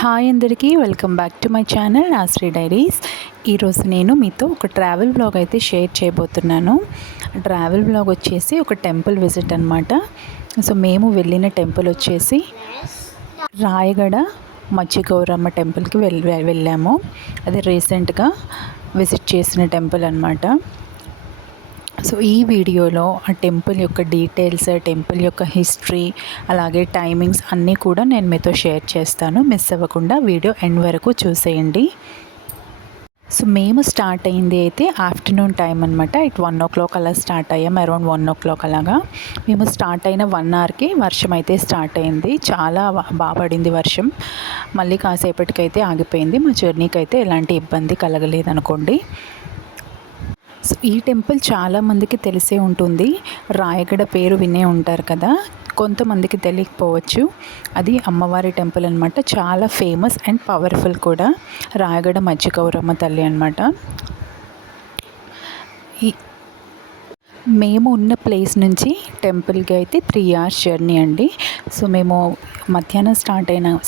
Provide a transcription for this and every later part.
Hi అందరికీ, welcome back to my channel Ashri diaries. ఈరోజు నేను మీతో ఒక ట్రావెల్ బ్లాగ్ అయితే షేర్ చేయబోతున్నాను. ట్రావెల్ బ్లాగ్ వచ్చేసి ఒక టెంపుల్ విజిట్ అనమాట. సో మేము వెళ్ళిన టెంపుల్ వచ్చేసి రాయగడ మచ్చిగౌరమ్మ టెంపుల్కి వెళ్ళాము. అది రీసెంట్గా విజిట్ చేసిన టెంపుల్ అనమాట. సో ఈ వీడియోలో ఆ టెంపుల్ యొక్క డీటెయిల్స్, టెంపుల్ యొక్క హిస్టరీ, అలాగే టైమింగ్స్ అన్నీ కూడా నేను మీతో షేర్ చేస్తాను. మిస్ అవ్వకుండా వీడియో ఎండ్ వరకు చూసేయండి. సో మేము స్టార్ట్ అయింది అయితే ఆఫ్టర్నూన్ టైం అనమాట. 1 o'clock అలా స్టార్ట్ అయ్యాం. అరౌండ్ 1 o'clock అలాగా. మేము స్టార్ట్ అయిన 1 hourకి వర్షం అయితే స్టార్ట్ అయింది. చాలా బాగా పడింది వర్షం. మళ్ళీ కాసేపటికైతే ఆగిపోయింది. మా జర్నీకి అయితే ఎలాంటి ఇబ్బంది కలగలేదు అనుకోండి. సో ఈ టెంపుల్ చాలామందికి తెలిసే ఉంటుంది. రాయగడ పేరు వినే ఉంటారు కదా, కొంతమందికి తెలియకపోవచ్చు. అది అమ్మవారి టెంపుల్ అనమాట. చాలా ఫేమస్ అండ్ పవర్ఫుల్ కూడా. రాయగడ మచ్చిగౌరమ్మ తల్లి అనమాట. మేము ఉన్న ప్లేస్ నుంచి టెంపుల్కి అయితే 3 hours జర్నీ అండి. సో మేము మధ్యాహ్నం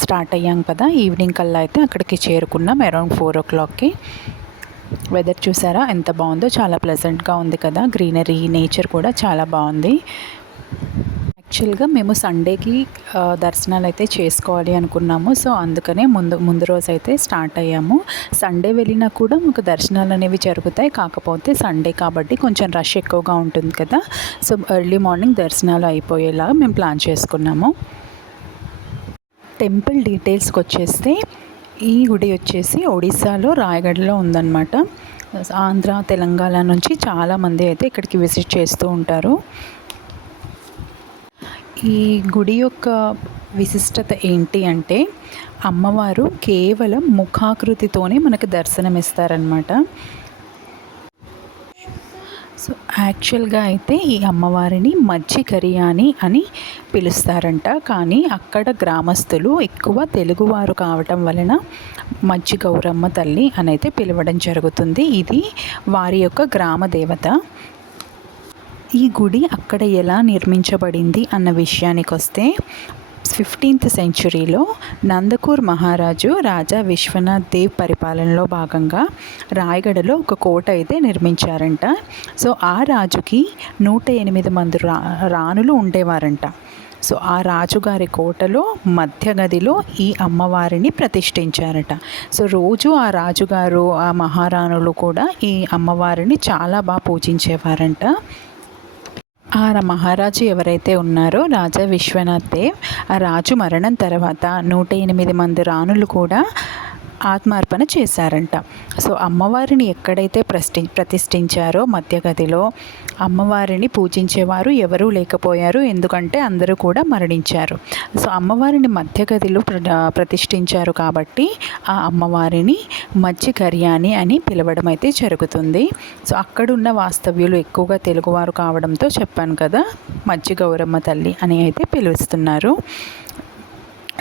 స్టార్ట్ అయ్యాం కదా, ఈవినింగ్ కల్లా అయితే అక్కడికి చేరుకున్నాం అరౌండ్ 4 o'clockకి. వెదర్ చూసారా ఎంత బాగుందో, చాలా ప్లెజెంట్గా ఉంది కదా. గ్రీనరీ, నేచర్ కూడా చాలా బాగుంది. యాక్చువల్గా మేము సండేకి దర్శనాలు అయితే చేసుకోవాలి అనుకున్నాము. సో అందుకనే ముందు రోజు అయితే స్టార్ట్ అయ్యాము. సండే వెళ్ళినా కూడా మాకు దర్శనాలు అనేవి జరుగుతాయి. కాకపోతే సండే కాబట్టి కొంచెం రష్ ఎక్కువగా ఉంటుంది కదా. సో ఎర్లీ మార్నింగ్ దర్శనాలు అయిపోయేలాగా మేము ప్లాన్ చేసుకున్నాము. టెంపుల్ డీటెయిల్స్కి వచ్చేస్తే ఈ గుడి వచ్చేసి ఒడిస్సాలో రాయగడలో ఉందన్నమాట. ఆంధ్ర, తెలంగాణ నుంచి చాలామంది అయితే ఇక్కడికి విజిట్ చేస్తూ ఉంటారు. ఈ గుడి యొక్క విశిష్టత ఏంటి అంటే, అమ్మవారు కేవలం ముఖాకృతితోనే మనకు దర్శనమిస్తారనమాట. సో యాక్చువల్గా అయితే ఈ అమ్మవారిని మచ్చికరియాని అని పిలుస్తారంట. కానీ అక్కడ గ్రామస్తులు ఎక్కువ తెలుగువారు కావటం వలన మచ్చిగౌరమ్మ తల్లి అని అయితే పిలవడం జరుగుతుంది. ఇది వారి యొక్క గ్రామ దేవత. ఈ గుడి అక్కడ ఎలా నిర్మించబడింది అన్న విషయానికి వస్తే, 15th centuryలో నందకూర్ మహారాజు రాజా విశ్వనాథ్ దేవ్ పరిపాలనలో భాగంగా రాయగడలో ఒక కోట అయితే నిర్మించారంట. సో ఆ రాజుకి 108 మంది రాణులు ఉండేవారంట. సో ఆ రాజుగారి కోటలో మధ్య గదిలో ఈ అమ్మవారిని ప్రతిష్ఠించారట. సో రోజు ఆ రాజుగారు, ఆ మహారాణులు కూడా ఈ అమ్మవారిని చాలా బాగా పూజించేవారంట. ఆ మహారాజు ఎవరైతే ఉన్నారో రాజా విశ్వనాథ్ దేవ్, ఆ రాజు మరణం తర్వాత 108 మంది రాణులు కూడా ఆత్మార్పణ చేశారంట. సో అమ్మవారిని ఎక్కడైతే ప్రతిష్ఠించారో మధ్య గదిలో అమ్మవారిని పూజించేవారు ఎవరూ లేకపోయారు. ఎందుకంటే అందరూ కూడా మరణించారు. సో అమ్మవారిని మధ్య గదిలో ప్రతిష్ఠించారు కాబట్టి ఆ అమ్మవారిని మచ్చికరియాని అని పిలవడం అయితే జరుగుతుంది. సో అక్కడున్న వాస్తవ్యులు ఎక్కువగా తెలుగువారు కావడంతో చెప్పాను కదా, మచ్చిగౌరమ్మ తల్లి అని అయితే పిలుస్తున్నారు.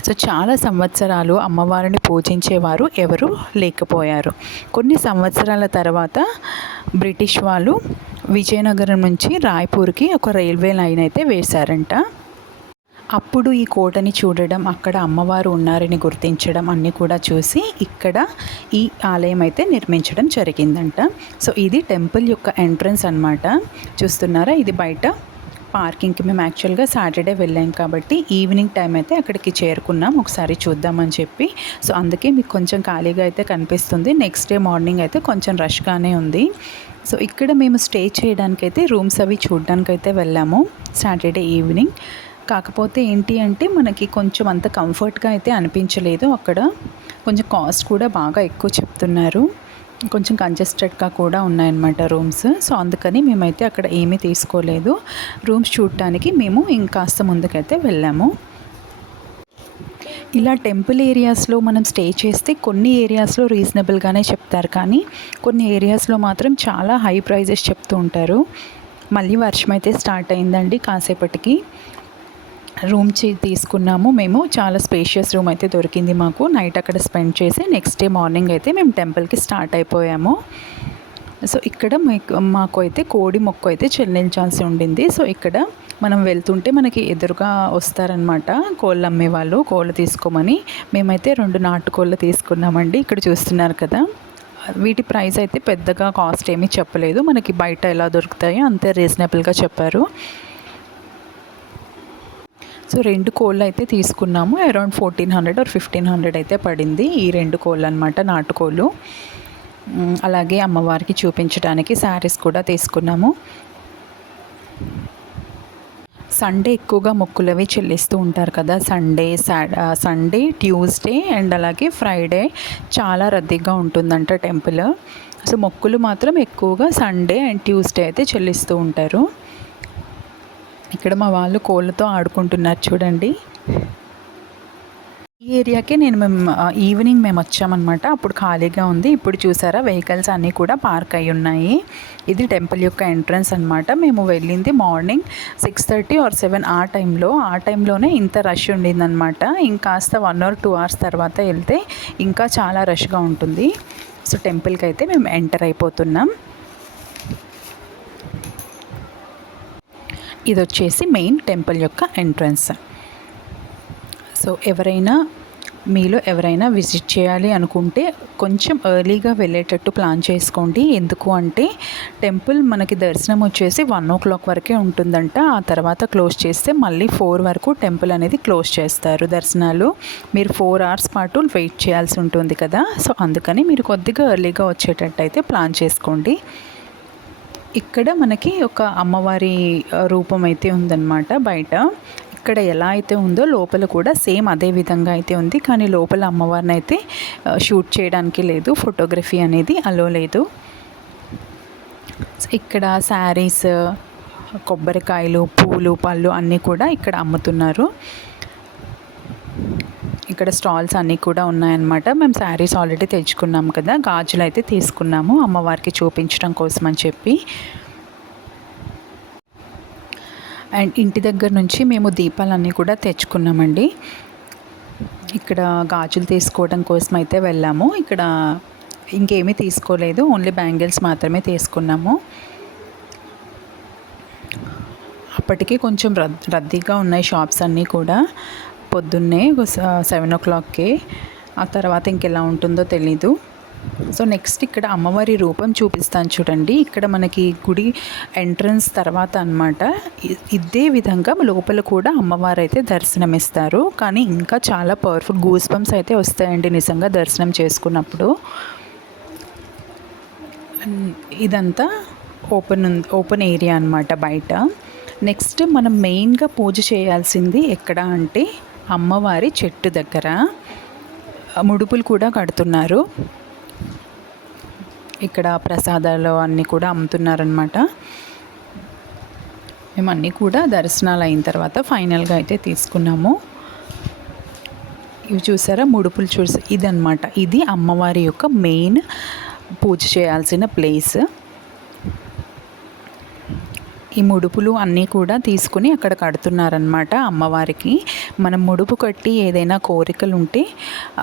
సో చాలా సంవత్సరాలు అమ్మవారిని పూజించేవారు ఎవరు లేకపోయారు. కొన్ని సంవత్సరాల తర్వాత బ్రిటిష్ వాళ్ళు విజయనగరం నుంచి రాయ్పూర్కి ఒక రైల్వే లైన్ అయితే వేశారంట. అప్పుడు ఈ కోటని చూడడం, అక్కడ అమ్మవారు ఉన్నారని గుర్తించడం అన్నీ కూడా చూసి ఇక్కడ ఈ ఆలయం అయితే నిర్మించడం జరిగిందంట. సో ఇది టెంపుల్ యొక్క ఎంట్రన్స్ అన్నమాట. చూస్తున్నారా, ఇది బయట పార్కింగ్కి మేము యాక్చువల్గా సాటర్డే వెళ్ళాం కాబట్టి ఈవినింగ్ టైం అయితే అక్కడికి చేరుకున్నాం, ఒకసారి చూద్దామని చెప్పి. సో అందుకే మీకు కొంచెం ఖాళీగా అయితే కనిపిస్తుంది. నెక్స్ట్ డే మార్నింగ్ అయితే కొంచెం రష్గానే ఉంది. సో ఇక్కడ మేము స్టే చేయడానికైతే రూమ్స్ అవి చూడడానికైతే వెళ్ళాము సాటర్డే ఈవినింగ్. కాకపోతే ఏంటి అంటే మనకి కొంచెం అంత కంఫర్ట్గా అయితే అనిపించలేదు. అక్కడ కొంచెం కాస్ట్ కూడా బాగా ఎక్కువ చెప్తున్నారు. కొంచెం కంజెస్టెడ్గా కూడా ఉన్నాయన్నమాట రూమ్స్. సో అందుకని మేమైతే అక్కడ ఏమీ తీసుకోలేదు. రూమ్స్ చూడటానికి మేము ఇంకాస్త ముందుకైతే వెళ్ళాము. ఇలా టెంపుల్ ఏరియాస్లో మనం స్టే చేస్తే కొన్ని ఏరియాస్లో రీజనబుల్గానే చెప్తారు, కానీ కొన్ని ఏరియాస్లో మాత్రం చాలా హై ప్రైజెస్ చెప్తూ ఉంటారు. మళ్ళీ వర్షం అయితే స్టార్ట్ అయిందండి. కాసేపటికి రూమ్ తీసుకున్నాము మేము. చాలా స్పేషియస్ రూమ్ అయితే దొరికింది మాకు. నైట్ అక్కడ స్పెండ్ చేసి నెక్స్ట్ డే మార్నింగ్ అయితే మేము టెంపుల్కి స్టార్ట్ అయిపోయాము. సో ఇక్కడ మాకు అయితే కోడి మొక్కు అయితే చెల్లించాల్సి ఉండింది. సో ఇక్కడ మనం వెళ్తుంటే మనకి ఎదురుగా వస్తారనమాట కోళ్ళు అమ్మేవాళ్ళు, కోళ్ళు తీసుకోమని. మేమైతే 2 నాటుకోళ్ళు తీసుకున్నామండి. ఇక్కడ చూస్తున్నారు కదా, వీటి ప్రైస్ అయితే పెద్దగా కాస్ట్ ఏమీ చెప్పలేదు, మనకి బయట ఎలా దొరుకుతాయో అంతే రీజనబుల్గా చెప్పారు. సో 2 కోళ్ళు అయితే తీసుకున్నాము. అరౌండ్ 1400 ఆర్ 1500 అయితే పడింది ఈ 2 కోళ్ళు అనమాట, నాటుకోళ్ళు. అలాగే అమ్మవారికి చూపించడానికి శారీస్ కూడా తీసుకున్నాము. సండే ఎక్కువగా మొక్కులవి చెల్లిస్తూ ఉంటారు కదా, సండే, ట్యూస్డే అండ్ అలాగే ఫ్రైడే చాలా రద్దీగా ఉంటుందంట టెంపుల్. సో మొక్కులు మాత్రం ఎక్కువగా సండే అండ్ ట్యూస్డే అయితే చెల్లిస్తూ ఉంటారు. ఇక్కడ మా వాళ్ళు కోళ్ళతో ఆడుకుంటున్నారు చూడండి. ఈ ఏరియాకే మేము ఈవినింగ్ వచ్చామన్నమాట. అప్పుడు ఖాళీగా ఉంది. ఇప్పుడు చూసారా వెహికల్స్ అన్నీ కూడా పార్క్ అయి ఉన్నాయి. ఇది టెంపుల్ యొక్క ఎంట్రన్స్ అనమాట. మేము వెళ్ళింది మార్నింగ్ 6:30 ఆర్ 7 ఆ టైంలోనే ఇంత రష్ ఉండిందనమాట. ఇంకాస్త 1 or 2 hours తర్వాత వెళ్తే ఇంకా చాలా రష్గా ఉంటుంది. సో టెంపుల్కి అయితే మేము ఎంటర్ అయిపోతున్నాం. ఇది వచ్చేసి మెయిన్ టెంపుల్ యొక్క ఎంట్రన్స్. సో మీలో ఎవరైనా విజిట్ చేయాలి అనుకుంటే కొంచెం ఎర్లీగా వెళ్ళేటట్టు ప్లాన్ చేసుకోండి. ఎందుకు అంటే టెంపుల్ మనకి దర్శనం వచ్చేసి 1 o'clock వరకే ఉంటుందంట. ఆ తర్వాత క్లోజ్ చేస్తే మళ్ళీ 4 వరకు టెంపుల్ అనేది క్లోజ్ చేస్తారు దర్శనాలు. మీరు 4 hours పాటు వెయిట్ చేయాల్సి ఉంటుంది కదా. సో అందుకని మీరు కొద్దిగా ఎర్లీగా వచ్చేటట్టు అయితే ప్లాన్ చేసుకోండి. ఇక్కడ మనకి ఒక అమ్మవారి రూపం అయితే ఉందన్నమాట బయట. ఇక్కడ ఎలా అయితే ఉందో లోపల కూడా సేమ్ అదే విధంగా అయితే ఉంది. కానీ లోపల అమ్మవారిని అయితే షూట్ చేయడానికి లేదు, ఫోటోగ్రఫీ అనేది అలో లేదు. ఇక్కడ శారీస్, కొబ్బరికాయలు, పూలు, పళ్ళు అన్నీ కూడా ఇక్కడ అమ్ముతున్నారు. ఇక్కడ స్టాల్స్ అన్నీ కూడా ఉన్నాయన్నమాట. మేము శారీస్ ఆల్రెడీ తెచ్చుకున్నాం కదా, గాజులు అయితే తీసుకున్నాము అమ్మవారికి చూపించడం కోసం అని చెప్పి. అండ్ ఇంటి దగ్గర నుంచి మేము దీపాలన్నీ కూడా తెచ్చుకున్నామండి. ఇక్కడ గాజులు తీసుకోవడం కోసం అయితే వెళ్ళాము. ఇక్కడ ఇంకేమీ తీసుకోలేదు, ఓన్లీ బ్యాంగిల్స్ మాత్రమే తీసుకున్నాము. అప్పటికే కొంచెం రద్దీగా ఉన్నాయి షాప్స్ అన్నీ కూడా. పొద్దున్నే 7 o'clockకే. ఆ తర్వాత ఇంకెలా ఉంటుందో తెలీదు. సో నెక్స్ట్ ఇక్కడ అమ్మవారి రూపం చూపిస్తాను చూడండి. ఇక్కడ మనకి గుడి ఎంట్రన్స్ తర్వాత అనమాట. ఇదే విధంగా లోపల కూడా అమ్మవారు అయితే దర్శనమిస్తారు. కానీ ఇంకా చాలా పవర్ఫుల్ గూస్ బంప్స్ అయితే వస్తాయండి నిజంగా దర్శనం చేసుకున్నప్పుడు. ఇదంతా ఓపెన్ ఏరియా అనమాట బయట. నెక్స్ట్ మనం మెయిన్గా పూజ చేయాల్సింది ఎక్కడ అంటే అమ్మవారి చెట్టు దగ్గర. ముడుపులు కూడా కడుతున్నారు. ఇక్కడ ప్రసాదాలు అన్నీ కూడా అమ్ముతున్నారనమాట. మేము అన్నీ కూడా దర్శనాలు అయిన తర్వాత ఫైనల్గా అయితే తీసుకున్నాము. ఇవి చూసారా ముడుపులు ఇదన్నమాట. ఇది అమ్మవారి యొక్క మెయిన్ పూజ చేయాల్సిన ప్లేస్. ఈ ముడుపులు అన్నీ కూడా తీసుకుని అక్కడ కడుతున్నారనమాట అమ్మవారికి. మనం ముడుపు కట్టి ఏదైనా కోరికలు ఉంటే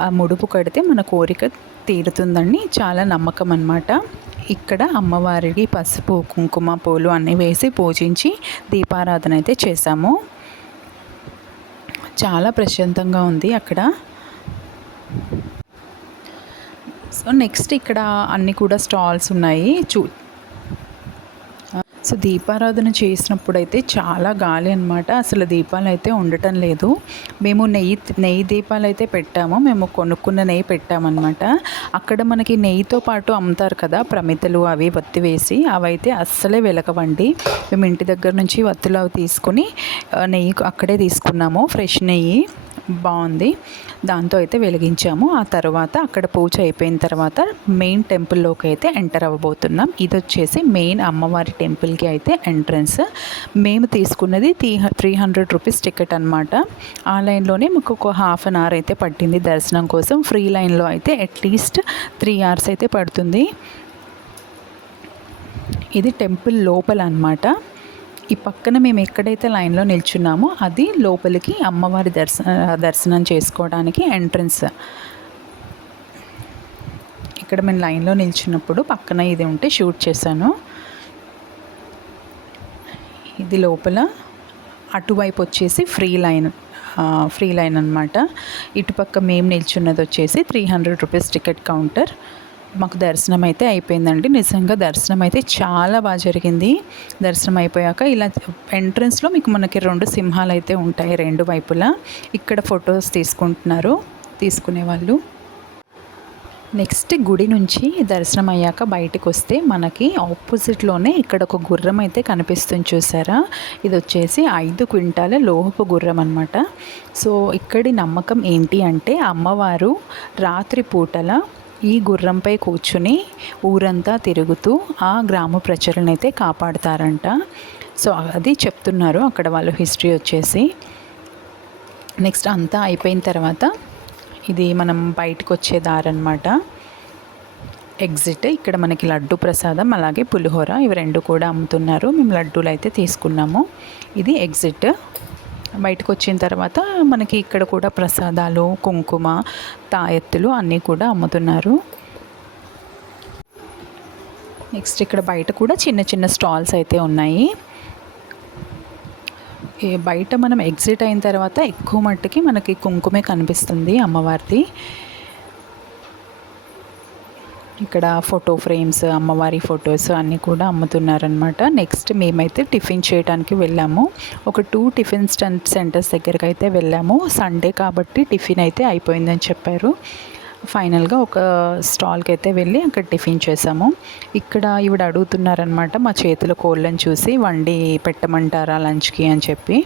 ఆ ముడుపు కడితే మన కోరిక తీరుతుందని చాలా నమ్మకం అన్నమాట. ఇక్కడ అమ్మవారికి పసుపు, కుంకుమ, పూలు అన్నీ వేసి పూజించి దీపారాధన అయితే చేశాము. చాలా ప్రశాంతంగా ఉంది అక్కడ. సో నెక్స్ట్ ఇక్కడ అన్నీ కూడా స్టాల్స్ ఉన్నాయి. సో దీపారాధన చేసినప్పుడు అయితే చాలా గాలి అనమాట. అసలు దీపాలు అయితే ఉండటం లేదు. మేము నెయ్యి దీపాలు అయితే పెట్టాము. మేము కొనుక్కున్న నెయ్యి పెట్టామన్నమాట. అక్కడ మనకి నెయ్యితో పాటు అమ్ముతారు కదా ప్రమిదలు, అవి వత్తి వేసి, అవైతే అస్సలే వెలకవండి. మేము ఇంటి దగ్గర నుంచి వత్తులు అవి తీసుకుని నెయ్యి అక్కడే తీసుకున్నాము. ఫ్రెష్ నెయ్యి బాగుంది, దాంతో అయితే వెలిగించాము. ఆ తర్వాత అక్కడ పూజ అయిపోయిన తర్వాత మెయిన్ టెంపుల్లోకి అయితే ఎంటర్ అవ్వబోతున్నాం. ఇది వచ్చేసి మెయిన్ అమ్మవారి టెంపుల్కి అయితే ఎంట్రన్స్. మేము తీసుకున్నది 300 రూపీస్ టికెట్ అనమాట. ఆ లైన్లోనే మాకు ఒక ½ an hour అయితే పట్టింది దర్శనం కోసం. ఫ్రీ లైన్లో అయితే అట్లీస్ట్ 3 hours అయితే పడుతుంది. ఇది టెంపుల్ లోపల అనమాట. ఈ పక్కన మేము ఎక్కడైతే లైన్లో నిల్చున్నామో అది లోపలికి అమ్మవారి దర్శనం చేసుకోవడానికి ఎంట్రన్స్. ఇక్కడ మేము లైన్లో నిల్చున్నప్పుడు పక్కన ఇది ఉంటే షూట్ చేశాను. ఇది లోపల అటువైపు వచ్చేసి ఫ్రీ లైన్ అనమాట. ఇటుపక్క మేము నిల్చున్నది వచ్చేసి 300 రూపీస్ టికెట్ కౌంటర్. మాకు దర్శనం అయితే అయిపోయిందండి. నిజంగా దర్శనం అయితే చాలా బాగా జరిగింది. దర్శనం అయిపోయాక ఇలా ఎంట్రన్స్లో మనకి 2 సింహాలు అయితే ఉంటాయి 2 వైపులా. ఇక్కడ ఫొటోస్ తీసుకునే వాళ్ళు. నెక్స్ట్ గుడి నుంచి దర్శనం అయ్యాక బయటకు వస్తే మనకి ఆపోజిట్లోనే ఇక్కడ ఒక గుర్రం అయితే కనిపిస్తుంది, చూసారా? ఇది వచ్చేసి 5 క్వింటాల లోహపు గుర్రం అనమాట. సో ఇక్కడి నమ్మకం ఏంటి అంటే అమ్మవారు రాత్రి పూటల ఈ గుర్రంపై కూర్చుని ఊరంతా తిరుగుతూ ఆ గ్రామ ప్రజలను అయితే కాపాడుతారంట. సో అది చెప్తున్నారు అక్కడ వాళ్ళు హిస్టరీ వచ్చేసి. నెక్స్ట్ అంతా అయిపోయిన తర్వాత ఇది మనం బయటకు వచ్చే దారి అనమాట, ఎగ్జిట్. ఇక్కడ మనకి లడ్డు ప్రసాదం అలాగే పులిహోర ఇవి 2 కూడా అమ్ముతున్నారు. మేము లడ్డూలు అయితే తీసుకున్నాము. ఇది ఎగ్జిట్. బయటకు వచ్చిన తర్వాత మనకి ఇక్కడ కూడా ప్రసాదాలు, కుంకుమ, తాయెత్తులు అన్నీ కూడా అమ్ముతున్నారు. నెక్స్ట్ ఇక్కడ బయట కూడా చిన్న చిన్న స్టాల్స్ అయితే ఉన్నాయి. బయట మనం ఎగ్జిట్ అయిన తర్వాత ఎక్కువ మట్టుకి మనకి కుంకుమే కనిపిస్తుంది అమ్మవారిది. ఇక్కడ ఫోటో ఫ్రేమ్స్, అమ్మవారి ఫొటోస్ అన్నీ కూడా అమ్ముతున్నారనమాట. నెక్స్ట్ మేమైతే టిఫిన్ చేయడానికి వెళ్ళాము. ఒక 2 టిఫిన్ సెంటర్స్ దగ్గరికి అయితే వెళ్ళాము. సండే కాబట్టి టిఫిన్ అయితే అయిపోయిందని చెప్పారు. ఫైనల్గా ఒక స్టాల్కి అయితే వెళ్ళి అక్కడ టిఫిన్ చేసాము. ఇక్కడ ఈవిడ అడుగుతున్నారనమాట మా చేతుల కోళ్ళని చూసి వండి పెట్టమంటారా లంచ్కి అని చెప్పి.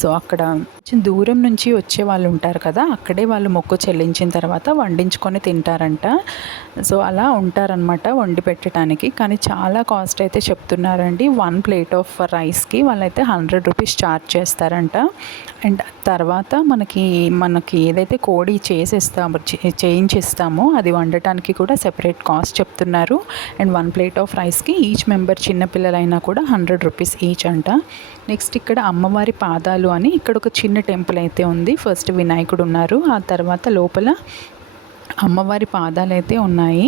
సో అక్కడ కొంచెం దూరం నుంచి వచ్చే వాళ్ళు ఉంటారు కదా, అక్కడే వాళ్ళు మొక్కు చెల్లించిన తర్వాత వండించుకొని తింటారంట. సో అలా ఉంటారనమాట వండి పెట్టడానికి. కానీ చాలా కాస్ట్ అయితే చెప్తున్నారండి. 1 ప్లేట్ ఆఫ్ రైస్కి వాళ్ళైతే 100 రూపీస్ ఛార్జ్ చేస్తారంట. అండ్ తర్వాత మనకి ఏదైతే కోడి చేయించిస్తామో అది వండటానికి కూడా సెపరేట్ కాస్ట్ చెప్తున్నారు. అండ్ 1 ప్లేట్ ఆఫ్ రైస్కి ఈచ్ మెంబర్ చిన్నపిల్లలైనా కూడా 100 రూపీస్ ఈచ్ అంట. నెక్స్ట్ ఇక్కడ అమ్మవారి పాదాలు అని ఇక్కడ ఒక చిన్న టెంపుల్ అయితే ఉంది. ఫస్ట్ వినాయకుడు ఉన్నారు, ఆ తర్వాత లోపల అమ్మవారి పాదాలు అయితే ఉన్నాయి.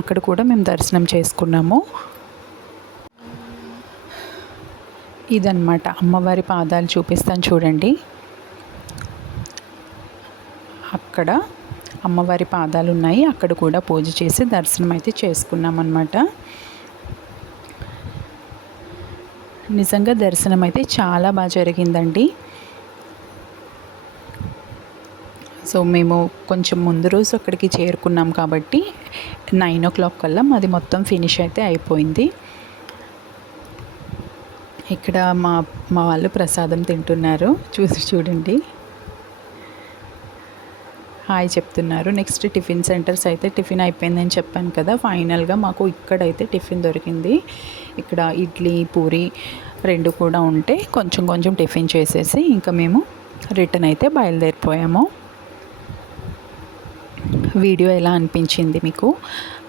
అక్కడ కూడా మేము దర్శనం చేసుకున్నాము. ఇదన్నమాట అమ్మవారి పాదాలు, చూపిస్తాను చూడండి. అక్కడ అమ్మవారి పాదాలు ఉన్నాయి, అక్కడ కూడా పూజ చేసి దర్శనం అయితే చేసుకున్నాం అన్నమాట. నిజంగా దర్శనం అయితే చాలా బాగా జరిగిందండి. సో మేము కొంచెం ముందు రోజు అక్కడికి చేరుకున్నాం కాబట్టి 9 o'clock కల్లా మాది మొత్తం ఫినిష్ అయితే అయిపోయింది. ఇక్కడ మా వాళ్ళు ప్రసాదం తింటున్నారు, చూడండి, హాయ్ చెప్తున్నారు. నెక్స్ట్ టిఫిన్ సెంటర్స్ అయితే టిఫిన్ అయిపోయిందని చెప్పాను కదా, ఫైనల్గా మాకు ఇక్కడైతే టిఫిన్ దొరికింది. ఇక్కడ ఇడ్లీ, పూరి 2 కూడా ఉంటే కొంచెం టిఫిన్ చేసేసి ఇంకా మేము రిటర్న్ అయితే బయలుదేరిపోయాము. వీడియో ఎలా అనిపించింది మీకు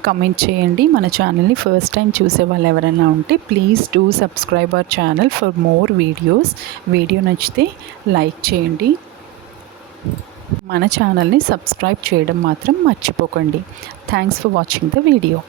కమెంట్ చేయండి. మన ఛానల్ని ఫస్ట్ టైం చూసే వాళ్ళు ఎవరైనా ఉంటే please do subscribe our channel for more videos. Video నచ్చితే లైక్ చేయండి. మన ఛానల్ని సబ్స్క్రైబ్ చేయడం మాత్రం మర్చిపోకండి. Thanks for watching the video.